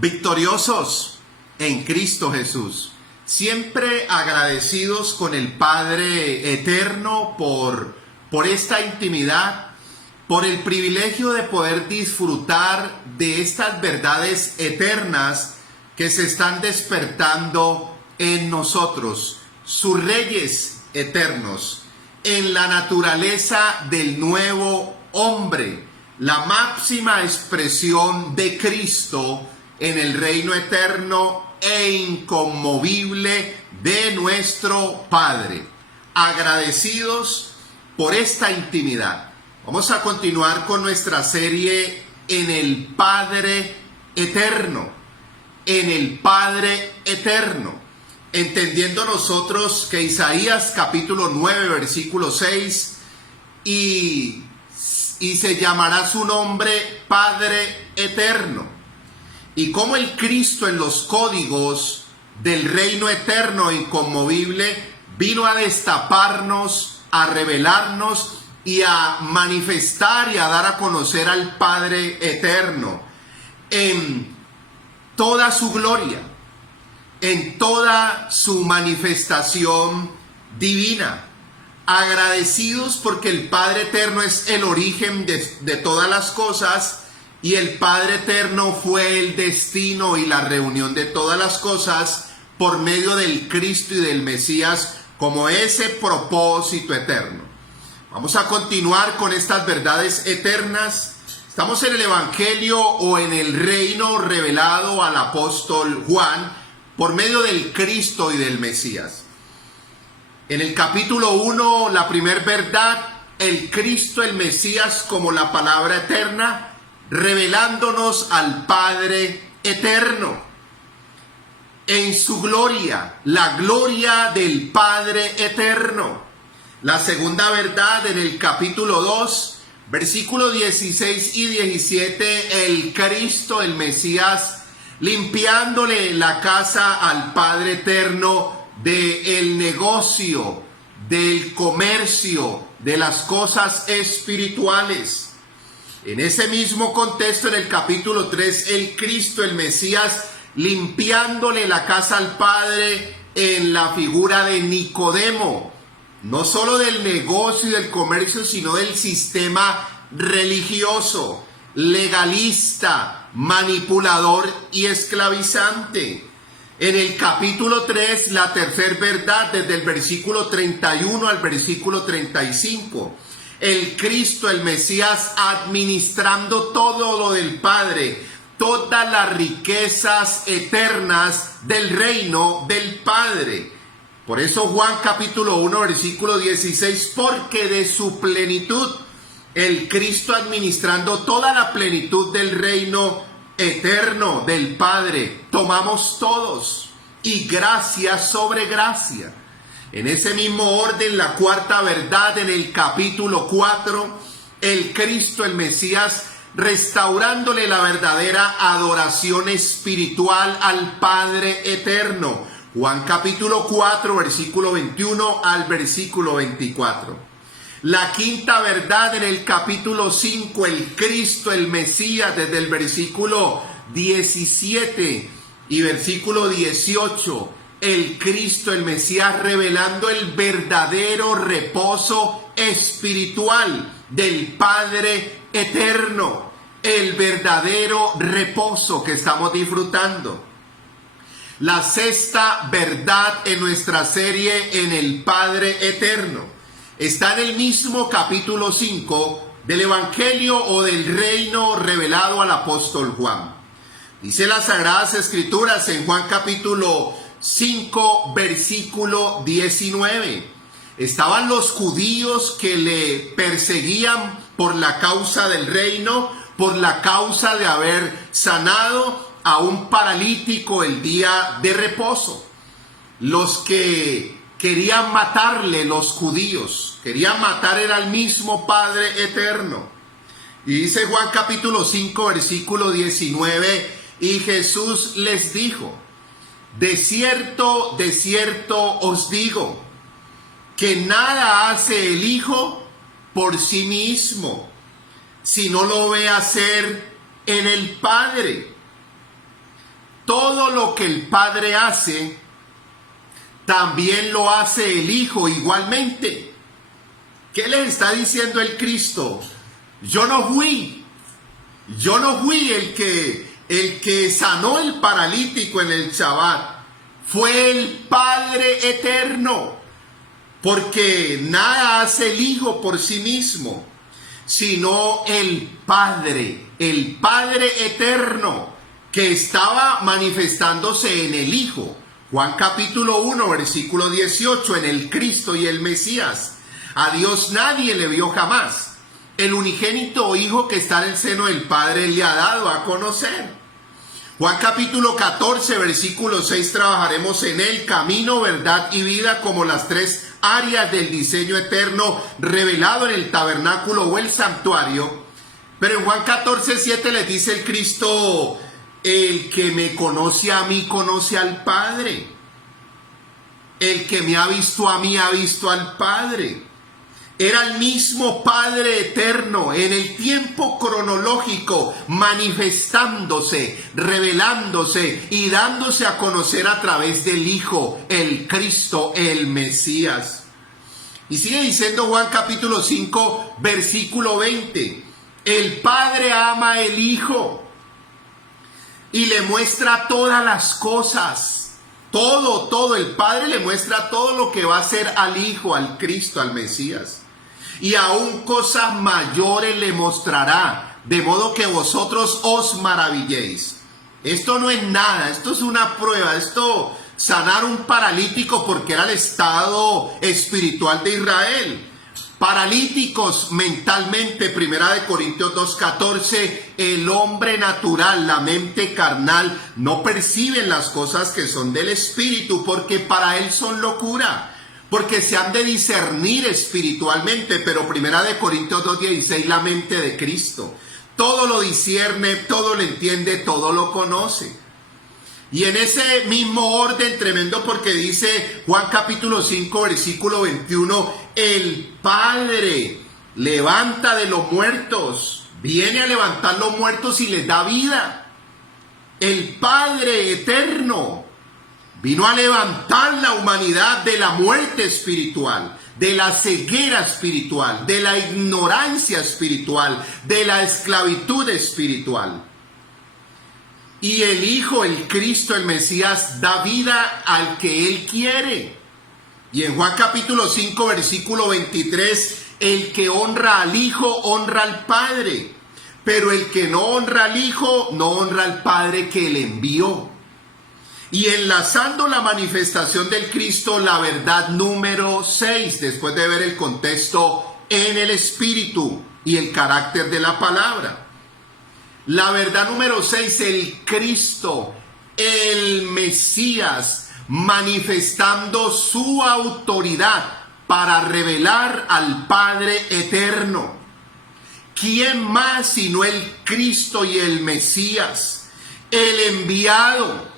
victoriosos en Cristo Jesús, siempre agradecidos con el Padre eterno por esta intimidad, por el privilegio de poder disfrutar de estas verdades eternas que se están despertando en nosotros, sus reyes eternos, en la naturaleza del nuevo hombre, la máxima expresión de Cristo en el reino eterno e inconmovible de nuestro Padre. Agradecidos por esta intimidad. Vamos a continuar con nuestra serie en el Padre eterno, en el Padre eterno, entendiendo nosotros que Isaías capítulo 9 versículo 6 y se llamará su nombre Padre eterno, y como el Cristo en los códigos del reino eterno e inconmovible vino a destaparnos, a revelarnos y a manifestar y a dar a conocer al Padre eterno en toda su gloria, en toda su manifestación divina. Agradecidos porque el Padre eterno es el origen de todas las cosas, y el Padre eterno fue el destino y la reunión de todas las cosas por medio del Cristo y del Mesías como ese propósito eterno. Vamos a continuar con estas verdades eternas. Estamos en el Evangelio o en el reino revelado al apóstol Juan por medio del Cristo y del Mesías. En el capítulo 1, la primera verdad, el Cristo, el Mesías como la palabra eterna, revelándonos al Padre eterno en su gloria, la gloria del Padre eterno. La segunda verdad en el capítulo 2, versículos 16 y 17, el Cristo, el Mesías, limpiándole la casa al Padre eterno del negocio, del comercio, de las cosas espirituales. En ese mismo contexto, en el capítulo 3, el Cristo, el Mesías, limpiándole la casa al Padre en la figura de Nicodemo, no solo del negocio y del comercio, sino del sistema religioso, legalista, manipulador y esclavizante. En el capítulo 3, la tercera verdad, desde el versículo 31 al versículo 35. El Cristo, el Mesías, administrando todo lo del Padre, todas las riquezas eternas del reino del Padre. Por eso Juan capítulo 1, versículo 16, porque de su plenitud, el Cristo administrando toda la plenitud del reino eterno del Padre, tomamos todos, y gracia sobre gracia. En ese mismo orden, la cuarta verdad en el capítulo 4, el Cristo, el Mesías, restaurándole la verdadera adoración espiritual al Padre eterno. Juan capítulo 4, versículo 21 al versículo 24. La quinta verdad en el capítulo 5, el Cristo, el Mesías, desde el versículo 17 y versículo 18, el Cristo, el Mesías, revelando el verdadero reposo espiritual del Padre eterno, el verdadero reposo que estamos disfrutando. La sexta verdad en nuestra serie en el Padre eterno está en el mismo capítulo 5 del Evangelio o del reino revelado al apóstol Juan. Dice las Sagradas Escrituras en Juan capítulo 5, versículo 19. Estaban los judíos que le perseguían por la causa del reino, por la causa de haber sanado a un paralítico el día de reposo. Los que querían matarle, los judíos, querían matar era el mismo Padre eterno. Y dice Juan capítulo 5, versículo 19, y Jesús les dijo: de cierto os digo, que nada hace el Hijo por sí mismo, si no lo ve hacer en el Padre. todo lo que el Padre hace, también lo hace el Hijo igualmente. ¿Qué les está diciendo el Cristo? Yo no fui el que sanó el paralítico en el Shabbat. Fue el Padre eterno, porque nada hace el Hijo por sí mismo, sino el Padre eterno, que estaba manifestándose en el Hijo. Juan capítulo 1, versículo 18, en el Cristo y el Mesías. A Dios nadie le vio jamás. El unigénito Hijo que está en el seno del Padre le ha dado a conocer. Juan capítulo 14, versículo 6, trabajaremos en él, camino, verdad y vida, como las tres áreas del diseño eterno revelado en el tabernáculo o el santuario. Pero en Juan 14, 7 le dice el Cristo: el que me conoce a mí, conoce al Padre. El que me ha visto a mí, ha visto al Padre. Era el mismo Padre eterno en el tiempo cronológico, manifestándose, revelándose y dándose a conocer a través del Hijo, el Cristo, el Mesías. Y sigue diciendo Juan capítulo 5, versículo 20. El Padre ama al Hijo y le muestra todas las cosas. Todo. El Padre le muestra todo lo que va a hacer al Hijo, al Cristo, al Mesías. Y aún cosas mayores le mostrará, de modo que vosotros os maravilléis. Esto no es nada, esto es una prueba. Esto, sanar un paralítico, porque era el estado espiritual de Israel. Paralíticos mentalmente, 1 Corintios 2:14, el hombre natural, la mente carnal, no perciben las cosas que son del Espíritu, porque para él son locura, porque se han de discernir espiritualmente. Pero 1 Corintios 2:16, la mente de Cristo, todo lo discierne, todo lo entiende, todo lo conoce. Y en ese mismo orden tremendo, porque dice Juan capítulo 5, versículo 21, el Padre levanta de los muertos, viene a levantar los muertos y les da vida. El Padre eterno vino a levantar la humanidad de la muerte espiritual, de la ceguera espiritual, de la ignorancia espiritual, de la esclavitud espiritual. Y el Hijo, el Cristo, el Mesías, da vida al que Él quiere. Y en Juan capítulo 5, versículo 23, el que honra al Hijo, honra al Padre. Pero el que no honra al Hijo, no honra al Padre que le envió. Y enlazando la manifestación del Cristo, la verdad número 6, después de ver el contexto en el Espíritu y el carácter de la palabra. La verdad número 6, el Cristo, el Mesías, manifestando su autoridad para revelar al Padre eterno. ¿Quién más sino el Cristo y el Mesías, el enviado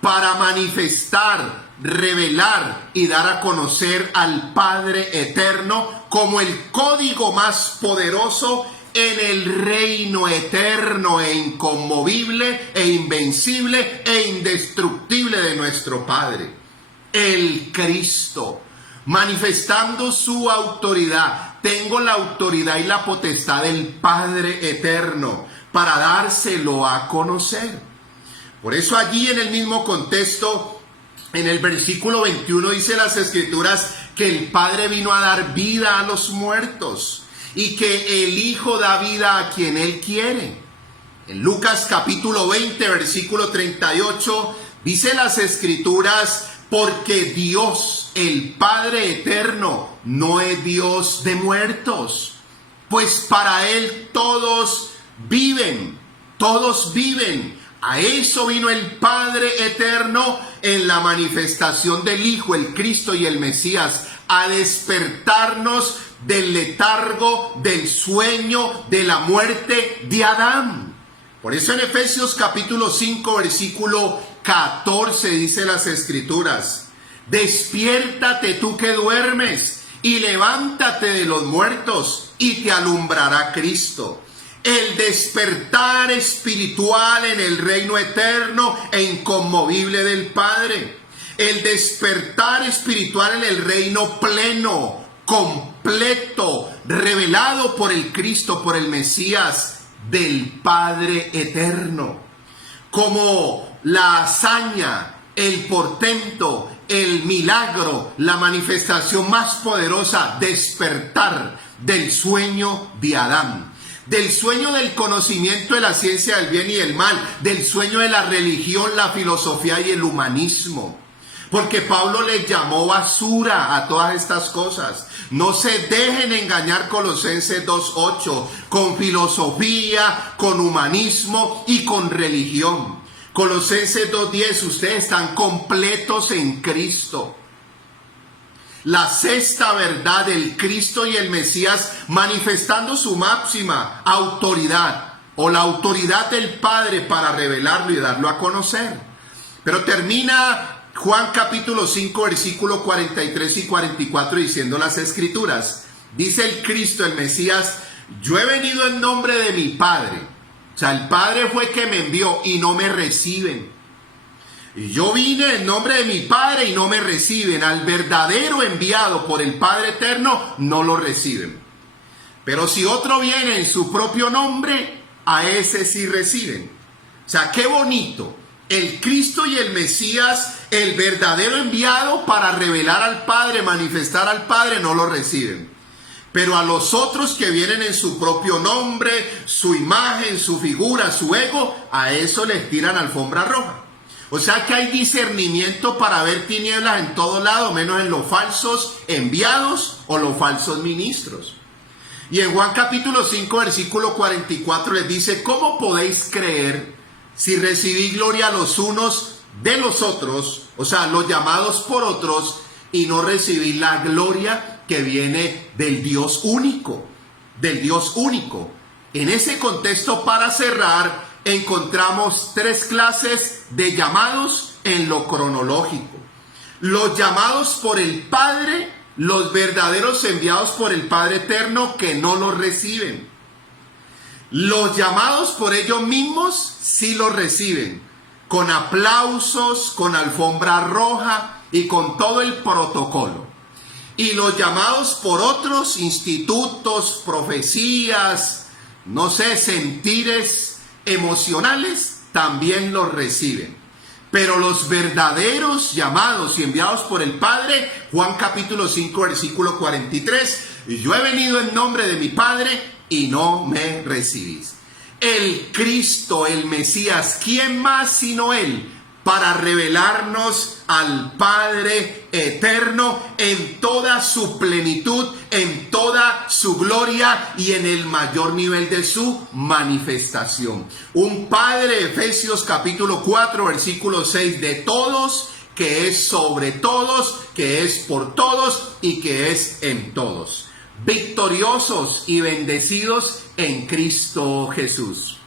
para manifestar, revelar y dar a conocer al Padre eterno como el código más poderoso en el reino eterno e inconmovible e invencible e indestructible de nuestro Padre? El Cristo, manifestando su autoridad. Tengo la autoridad y la potestad del Padre eterno para dárselo a conocer. Por eso allí en el mismo contexto, en el versículo 21 dice las Escrituras que el Padre vino a dar vida a los muertos y que el Hijo da vida a quien Él quiere. En Lucas capítulo 20, versículo 38, dice las Escrituras: porque Dios, el Padre eterno, no es Dios de muertos, pues para Él todos viven. A eso vino el Padre eterno en la manifestación del Hijo, el Cristo y el Mesías, a despertarnos del letargo, del sueño, de la muerte de Adán. Por eso en Efesios capítulo 5, versículo 14 dice las Escrituras: despiértate tú que duermes y levántate de los muertos y te alumbrará Cristo. el despertar espiritual en el reino eterno e inconmovible del Padre, el despertar espiritual en el reino pleno, completo, revelado por el Cristo, por el Mesías del Padre eterno, como la hazaña, el portento, el milagro, la manifestación más poderosa, despertar del sueño de Adán, del sueño del conocimiento de la ciencia del bien y del mal, del sueño de la religión, la filosofía y el humanismo. Porque Pablo les llamó basura a todas estas cosas. No se dejen engañar, Colosenses 2:8, con filosofía, con humanismo y con religión. Colosenses 2:10, ustedes están completos en Cristo. La sexta verdad, el Cristo y el Mesías manifestando su máxima autoridad, o la autoridad del Padre para revelarlo y darlo a conocer. Pero termina Juan capítulo 5, versículos 43 y 44 diciendo las Escrituras. Dice el Cristo, el Mesías: yo he venido en nombre de mi Padre. O sea, el Padre fue que me envió y no me reciben. Y yo vine en nombre de mi Padre y no me reciben. Al verdadero enviado por el Padre eterno no lo reciben. Pero si otro viene en su propio nombre, a ese sí reciben. O sea, qué bonito. El Cristo y el Mesías, el verdadero enviado para revelar al Padre, manifestar al Padre, no lo reciben. Pero a los otros que vienen en su propio nombre, su imagen, su figura, su ego, a eso les tiran alfombra roja. O sea que hay discernimiento para ver tinieblas en todo lado, menos en los falsos enviados o los falsos ministros. Y en Juan capítulo 5, versículo 44 les dice: ¿cómo podéis creer si recibí gloria a los unos de los otros, o sea, los llamados por otros, y no recibí la gloria que viene del Dios único? Del Dios único. En ese contexto, para cerrar, encontramos tres clases de llamados en lo cronológico. Los llamados por el Padre, los verdaderos enviados por el Padre eterno que no los reciben. Los llamados por ellos mismos sí los reciben, con aplausos, con alfombra roja y con todo el protocolo. Y los llamados por otros institutos, profecías, no sé, sentires emocionales, también los reciben. Pero los verdaderos llamados y enviados por el Padre, Juan capítulo 5, versículo 43, yo he venido en nombre de mi Padre y no me recibís. El Cristo, el Mesías, ¿quién más sino Él? Para revelarnos al Padre eterno en toda su plenitud, en toda su gloria y en el mayor nivel de su manifestación. Un Padre, Efesios capítulo 4, versículo 6, de todos, que es sobre todos, que es por todos y que es en todos. Victoriosos y bendecidos en Cristo Jesús.